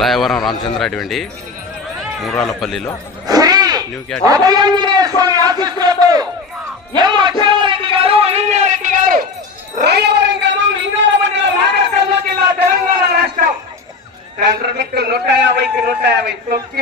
రాయవరం రామచంద్రారెడ్డి వెండి మూరాలపల్లిలో. న్యూ నూట యాభైకి నూట యాభై తొక్కి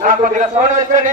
నాకు కొద్దిగా వచ్చండి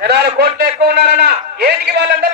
జనాలు కోట్లు ఎక్కువ ఉన్నారన్నా. ఏంటికి వాళ్ళందరూ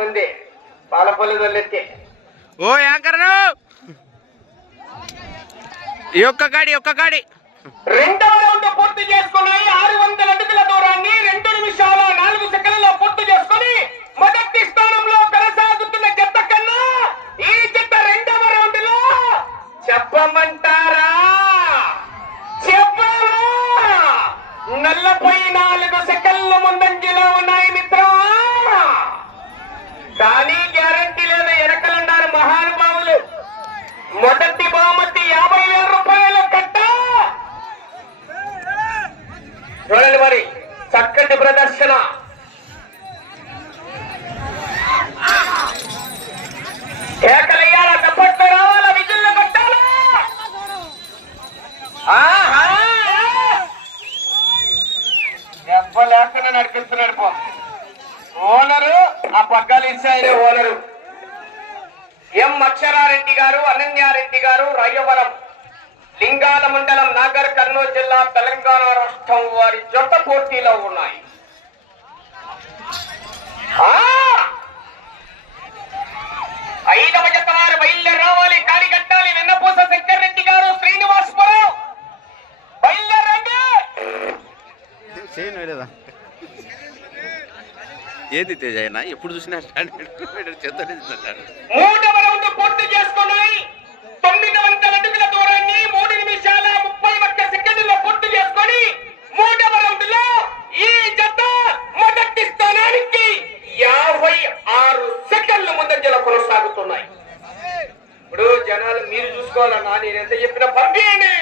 ఉంది. పాలపల్లి ఓ యాంకరను! ఈ ఒక్క కాడి ఒక్క కాడి. రెండవ రౌండ్ పూర్తి చేసుకున్నాయి. ఆరు వందల అడుగుల దూరాన్ని రెండు నిమిషాల నాలుగు సెకండ్లలో పూర్తి చేసుకుని మొదటి స్థానంలో కొనసాగుతున్న జత కన్నా ఈ జత రెండవ రౌండ్లో చెప్పమంటారా? చెప్పాలా నలభై నాలుగు సెకండ్ల ముందంజలో ఉన్నాయి మిత్రమా కానీ గ్యారంటీ లేదు ఎనకలంటారు మహానుభావులు. మొదటి బహుమతి ఏది తేజైనా ఎప్పుడు చూసినా స్టాండర్డ్ చేతనే చేసుకొని వందల మూడు నిమిషాల ముప్పై ఒక్క సెకండ్లో చేసుకొని జత స్థానానికి యాభై ఆరు సెకండ్ల కొనసాగుతున్నాయి. ఇప్పుడు జనాలు మీరు చూసుకోవాలన్నా నేను ఎంత చెప్పినా పంపియండి.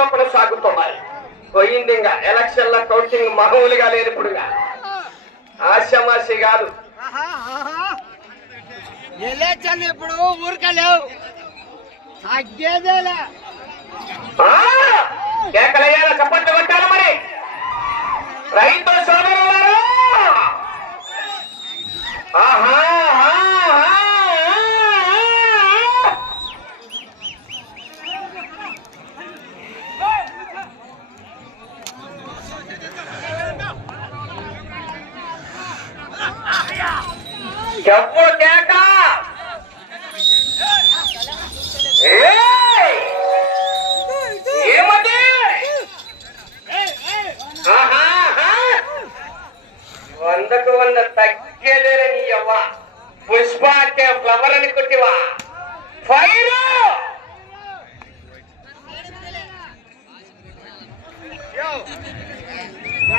రంగులో సాగుతున్నాయి. పోయింది ఇంకా ఎలక్షన్ల కౌంటింగ్ మామూలుగా లేదు ఇప్పుడు ఆశామాషి కాదు. ఎలక్షన్ ఇప్పుడు ఊరికలేవు. తగ్గేదేలా. కేకలయ్యాల చప్పట్లు మరి? రైతు సోదరులారా! ఆహా. ఆహా, చెప్పు కేక ఏమది? వందకు వంద తగ్గేదేరే నీ అవ్వ. పుష్ప అంటే ఫ్లవర్ అని కొట్టివా. Fire!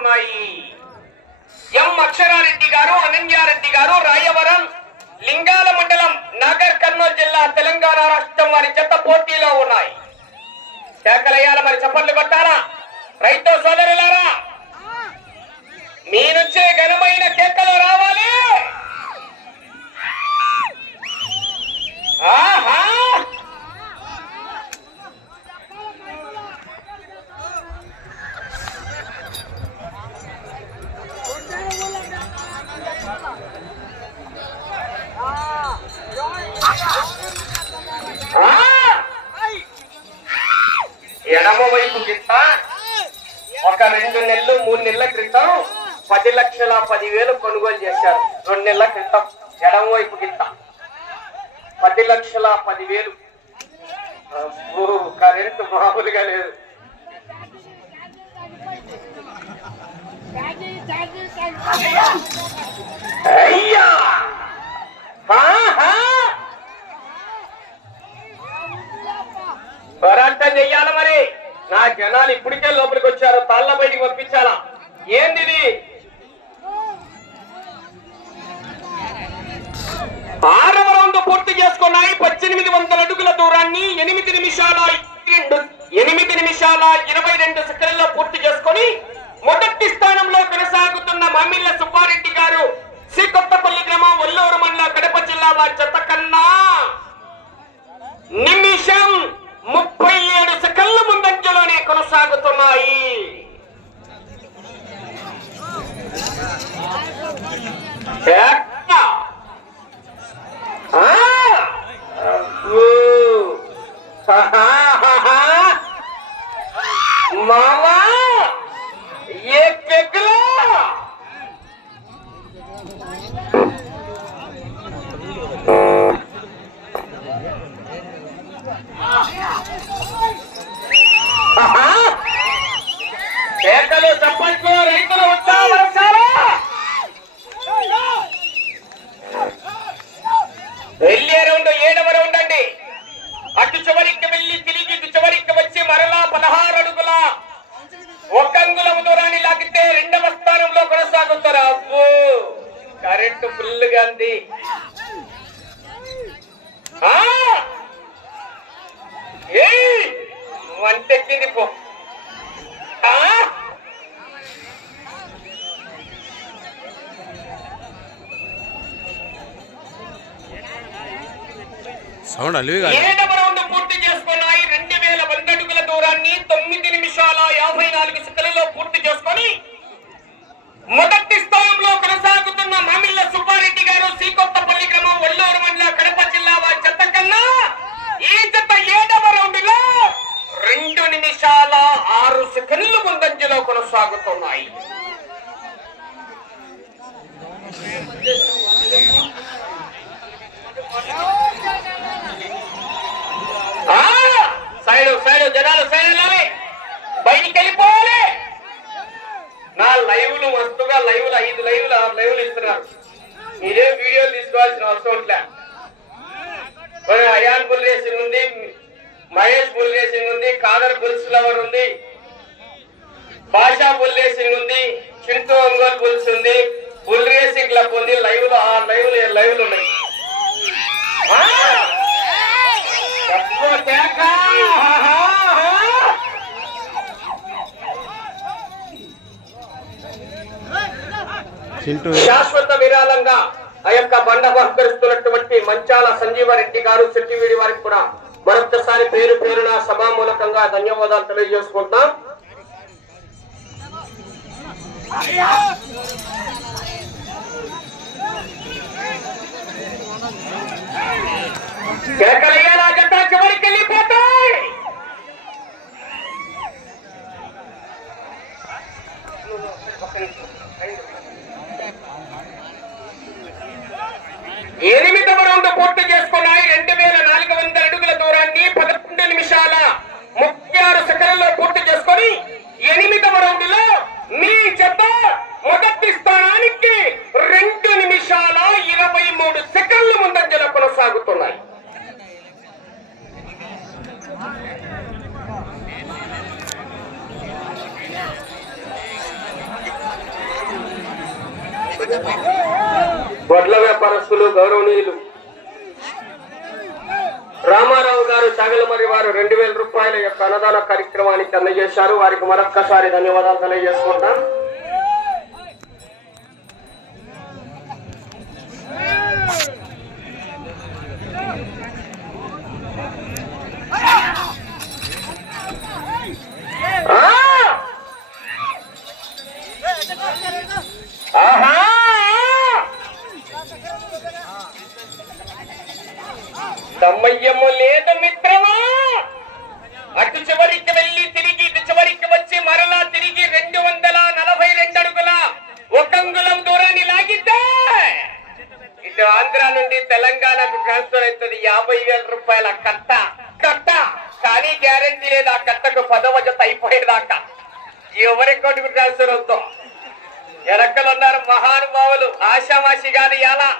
ఉన్నాయి. ఎం అక్షరారెడ్డి గారు అనన్యారెడ్డి గారు రాయవరం లింగాల మండలం నాగర్ కర్నూలు జిల్లా తెలంగాణ రాష్ట్రం వారి చెత్త పోటీలో ఉన్నాయి. కేకలయ్యాల మరి చప్పట్లు కొట్టారా రైతు సోదరులారా మీ నుంచే ఘనమైన కేకలు రావాలి. ఆహా! ఎడమ వైపు గిట్ట. ఒక రెండు నెలలు మూడు నెలల క్రితం పది లక్షల పదివేలు కొనుగోలు చేశారు. రెండు నెలల క్రితం ఎడమ వైపు గిట్ట. పది లక్షల పదివేలు. కరెంటు మామూలుగా లేదు. అయ్యా! పోరాటం చెయ్యాలి మరి? నా జనాలు ఇప్పటికే లోపలికి వచ్చారు. తాళ్ళ బయటికి పంపించాలా? ఏంది ఆరవ రౌండ్ పూర్తి చేసుకున్నాయి. పద్దెనిమిది వందల అడుగుల దూరాన్ని ఎనిమిది నిమిషాల ఎనిమిది నిమిషాల ఇరవై రెండు సెకండ్లలో పూర్తి చేసుకొని మొదటి స్థానంలో కొనసాగుతున్న మమ్మిళ్ళ సుబ్బారెడ్డి గారు శ్రీ కొత్తపల్లి గ్రామం ఒల్లూరు మండల కడప జిల్లా వారి చెత్త కన్నా నిమిషం ముప్పై ఏడు సెకండ్ల ముందంజలోనే కొనసాగుతున్నాయి. మామా ఏ కేకులా ఆహా! కేకలు చప్పట్లు రైతులు ఉత్సాహపరచారా వెళ్ళే రౌండ్ ఏడవ రౌండ్ అండి అటు చివరికి వెళ్ళి తిరిగి ఇటు చివరికి వచ్చి మరలా పదహారు అడుగుల ఒక అంగుళం దూరాన్ని లాగితే రెండవ స్థానంలో కొనసాగుతారు. అబ్బో! కరెంటు ఫుల్గా ఉంది. ఆ! వంటెక్కింది పో సౌండ్ అలివి కాదు ఏడవ రౌండ్ పూర్తి చేసుకున్నాయి. రెండు వేల వంద అడుగుల దూరాన్ని తొమ్మిది నిమిషాల యాభై నాలుగు సెకండ్లలో పూర్తి చేసుకొని మొదటి స్థానంలో కొనసాగుతున్న మామిళ్ళ సుబ్బారెడ్డి గారు శ్రీకొత్తపల్లి గ్రామం ఒల్లూరు మండల కడప జిల్లా వారి చెత్త కన్నా ఈ జత ఏడవ రౌండ్లో రెండు నిమిషాల ఆరు సెకండ్లు ముందంజలో కొనసాగుతున్నాయి. ఆ, సైడ్ సైడు జనాలు సైడ్ వెళ్ళాలి బయటికి వెళ్ళిపోవాలి నా లైవ్లు వస్తుగా లైవ్లు ఐదు లైవ్లు ఆరు లైవ్లు ఇస్తున్నారు. మీరే వీడియోలు తీసుకోవాల్సిన అవసరం లే అయాన్ బుల్ రేసింగ్ ఉంది మహేష్ బుల్ రేసింగ్ ఉంది కాదర్ బుల్స్ లవర్ ఉంది బాషా బుల్ రేసింగ్ ఉంది చింటూ ఒంగోలు బుల్స్ ఉంది బుల్ రేసింగ్ క్లబ్ ఉంది లైవ్లో ఆ లైవ్లో లైవ్లు ఉన్నాయి ఆ! చెప్పు కేక! ఆహా! చింటూ శాశ్వత విరాళంగా ఆ యొక్క బండ బహుకరిస్తున్నటువంటి మంచాల సంజీవారెడ్డి గారు శెట్టివీడి వారికి కూడా మరొకసారి పేరు పేరున సభామూలకంగా ధన్యవాదాలు తెలియజేసుకుంటున్నాం. ఎనిమిదవ రౌండ్ పూర్తి చేసుకున్నాయి రెండు వేల నాలుగు వందల అడుగుల దూరాన్ని పదకొండు నిమిషాల ముప్పై ఆరు సెకండ్లో పూర్తి చేసుకొని ఎనిమిదవ రౌండ్లో మీ చెత్త మొదటి స్థానానికి రెండు నిమిషాల ఇరవై మూడు సెకండ్ల ముందంజలో కొనసాగుతున్నాయి. వడ్ల వ్యాపారస్తులు గౌరవనీయులు. రామారావు గారు చాగలమరి వారు రెండు వేల రూపాయల యొక్క అన్నదాన కార్యక్రమానికి అందజేశారు. వారికి మరొక్కసారి ధన్యవాదాలు తెలియజేసుకుంటాం ఆ! ఆహా! దమ్మయ్యము లేదు మిత్రమా అటు చివరికి వెళ్ళి తిరిగి ఇటు చివరికి వచ్చి మరలా తిరిగి రెండు వందల రెండడుగుల రెండు ఒక అంగుళం దూరాన్ని లాగితే. ఇటు ఆంధ్ర నుండి తెలంగాణకు ట్రాన్స్ఫర్ అవుతుంది. యాభై వేల రూపాయల కట్ట. కట్ట. కానీ గ్యారంటీ లేదు. ఆ కట్టకు పదవ జత అయిపోయేదాకా ఎవరి అకౌంట్కు ట్రాన్స్ఫర్ అవుతాం ఎరక్కలు ఉన్నారు మహానుభావులు. ఆశామాషి కాదు ఎలా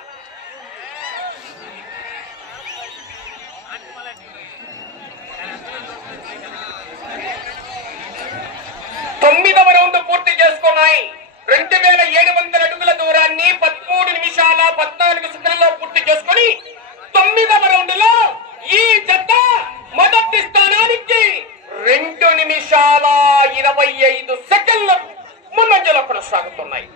తొమ్మిదవ రౌండ్ పూర్తి చేసుకున్నాయి. రెండు వేల ఏడు వందల అడుగుల దూరాన్ని పదమూడు నిమిషాల పద్నాలుగు సెకండ్లలో పూర్తి చేసుకుని తొమ్మిదవ రౌండ్లో ఈ జత మొదటి స్థానానికి రెండు నిమిషాల ఇరవై ఐదు సెకండ్ల ముందంజలో కొనసాగుతున్నాయి.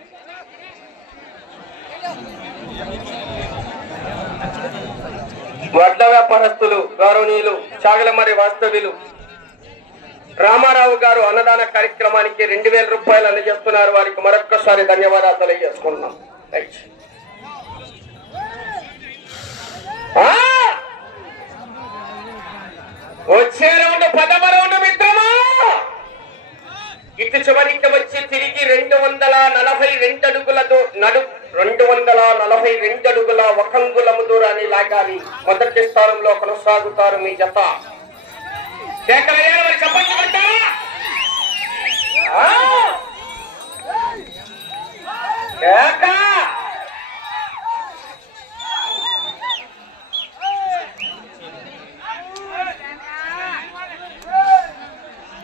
వడ్ల వ్యాపారస్తులు గౌరవనీయులు చాగలమరి వాస్తవ్యులు రామారావు గారు అన్నదాన కార్యక్రమానికి రెండు వేల రూపాయలు అందజేస్తున్నారు. వారికి మరొక్కసారి ధన్యవాదాలు తెలియజేసుకుంటున్నాం. వచ్చే రౌండ్ పదవ రౌండ్ మిత్రమా? ఇటు చివరికి వచ్చి తిరిగి రెండు వందల నలభై రెండు అడుగుల నడు రెండు వందల నలభై రెండు అడుగుల ఒకంగులము దూరాన్ని లాగాలి మొదటి స్థానంలో కొనసాగుతారు మీ జత.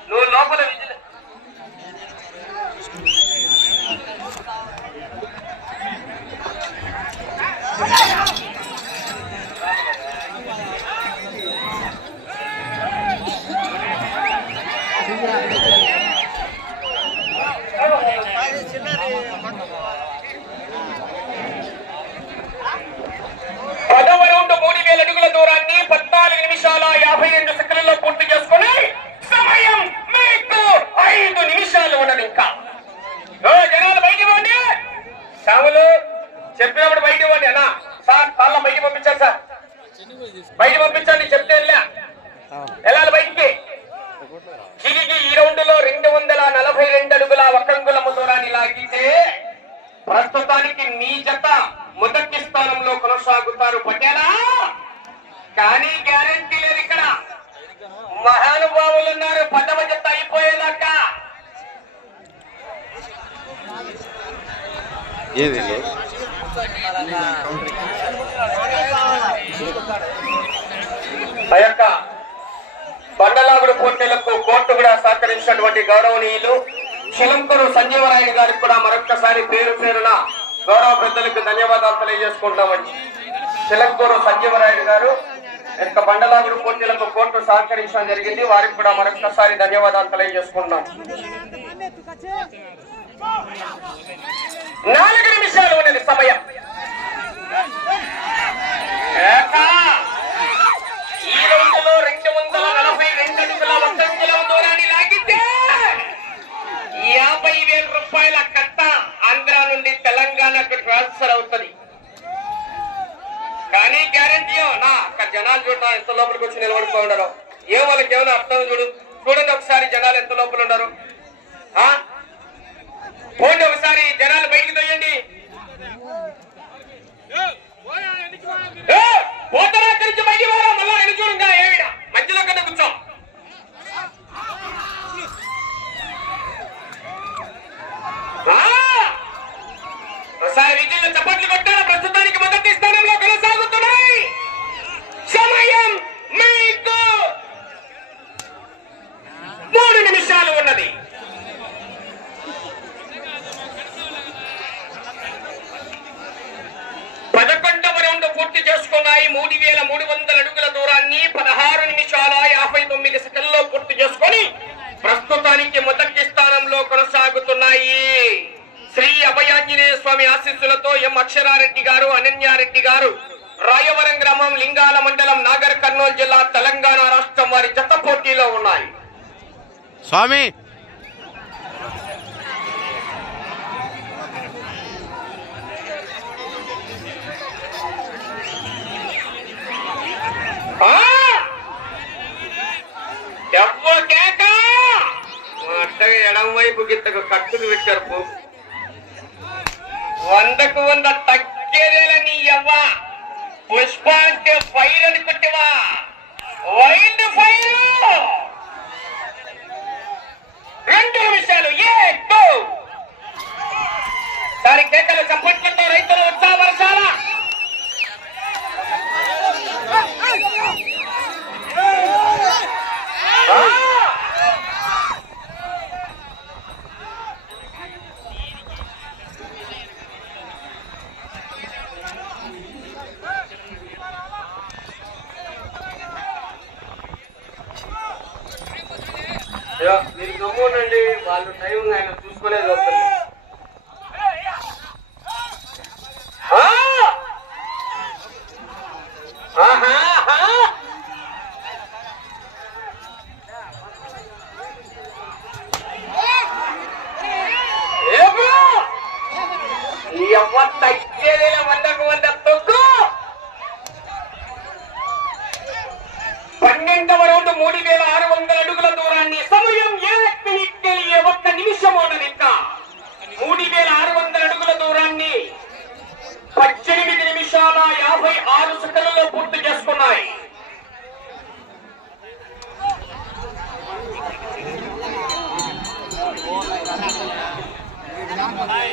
నువ్వు లోపల విజిల్ పదవ రౌండ్ మూడు వేల అడుగుల దూరాన్ని పద్నాలుగు నిమిషాల యాభై రెండు సెకండ్లలో పూర్తి చేసుకుని సమయం మీకు ఐదు నిమిషాలు ఉన్నది ఇంకా ఓ, జనాలు బయటికి పోండి సాములు చెప్పినప్పుడు బయటికి పోండి అన్నా సార్ వాళ్ళ బయటికి పంపించారు సార్ బయట పంపించండి చెప్తే వెళ్ళా వెళ్ళాలి బయటికి తిరిగి ఈ రౌండ్లో రెండు వందల నలభై రెండు అడుగుల ఒక్కంగులము దూరాన్ని లాగితే ప్రస్తుతానికి నీ జత మొదటి స్థానంలో కొనసాగుతారు పటేలా. కానీ గ్యారెంటీ లేదు ఇక్కడ. మహానుభావులు ఉన్నారు పదవ జత అయిపోయేదాకా. ఏది ఆ యొక్క బండలాగుడు పోటీలకు కోర్టు కూడా సహకరించినటువంటి గౌరవనీయులు చిలంకూరు సంజీవరాయుడు గారికి కూడా మరొక్కసారి పేరు పేరున గౌరవ పెద్దలకు ధన్యవాదాలు తెలియజేసుకుంటామండి చిలంకూరు సంజీవరాయుడు గారు ఈ యొక్క బండలాగుడు పోటీలకు కోర్టు సహకరించడం జరిగింది. వారికి కూడా మరొకసారి ధన్యవాదాలు తెలియజేసుకుంటున్నాం. నాలుగు నిమిషాలు ఉన్నది సమయం. ఈ రౌండ్లో రెండు వందల నలభై రెండు అడుగుల వసంతులం దూరాన్ని లాగితే యాభై వేల రూపాయల కట్ట ఆంధ్ర నుండి తెలంగాణకు ట్రాన్స్ఫర్ అవుతుంది. కానీ గ్యారంటీ నా అక్కడ జనాలు చూడ ఎంత లోపలికి వచ్చి నిలబడుతూ ఉండరు. ఏ వాళ్ళకి ఏమైనా అర్థం చూడు. చూడండి ఒకసారి జనాలు ఎంత లోపల ఉండరు. ఆ? పోండి ఒకసారి జనాలు బయటికి తోయండి ఏ, పోతారా అక్కడి నుంచి బయటికి పోరా మళ్ళా వెనక చూడంగా ఏమిడా మధ్యలో కన్నా కూర్చో ఆ! ఒకసారి విజయంలో చప్పట్లు కొట్టారా ప్రస్తుతానికి మొదటి స్థానంలో కొనసాగుతున్నాయి సమయం మీకు మూడు నిమిషాలు ఉన్నది పదకొండవ రౌండ్ పూర్తి చేసుకున్నాయి మూడు వేల మూడు వందల అడుగుల దూరాన్ని పదహారు నిమిషాల యాభై తొమ్మిది సెకండ్లో పూర్తి చేసుకొని ప్రస్తుతానికి మొదటి స్థానంలో కొనసాగుతున్నాయి శ్రీ అభయాంజనేయ స్వామి ఆశీస్సులతో ఎం అక్షరారెడ్డి గారు అనన్యారెడ్డి గారు రాయవరం గ్రామం లింగాల మండలం నాగర్ కర్నూలు జిల్లా తెలంగాణ రాష్ట్రం వారి జత పోటీలో ఉన్నాయి. స్వామి! ఎడం వైపు గిత్తకు కట్టుకు పెట్టారు వందకు వంద తగ్గేదేలా నీ ఎవ్వ పుష్ప అంటే ఫైర్ అనుకుంటేవా వైల్డ్ ఫైర్ రెండు నిమిషాలు. ఏ టూ! దాని కేకలు చప్పట్లతో రైతులు ఉత్సాహపరచాలా వర్షాలా! మీరు గమ్మునండి వాళ్ళు టైం ఆయన చూసుకోలేదు వస్తుంది ఆ! ఆహా, ఆహా. ఏ బ్రో? ఈ అవ్వ తగ్గేదే వందకు వంద తొక్కు పన్నెండవ రౌండ్ మూడు వేల ఆరు వందల అడుగుల దూరాన్ని సమయం ఏ మినిట్ తెలియ ఒక్క నిమిషం ఉన్నది ఇంకా మూడు వేల ఆరు వందల అడుగుల దూరాన్ని పద్దెనిమిది నిమిషాల యాభై ఆరు సెకండ్లలో పూర్తి చేసుకున్నాయి ముప్పై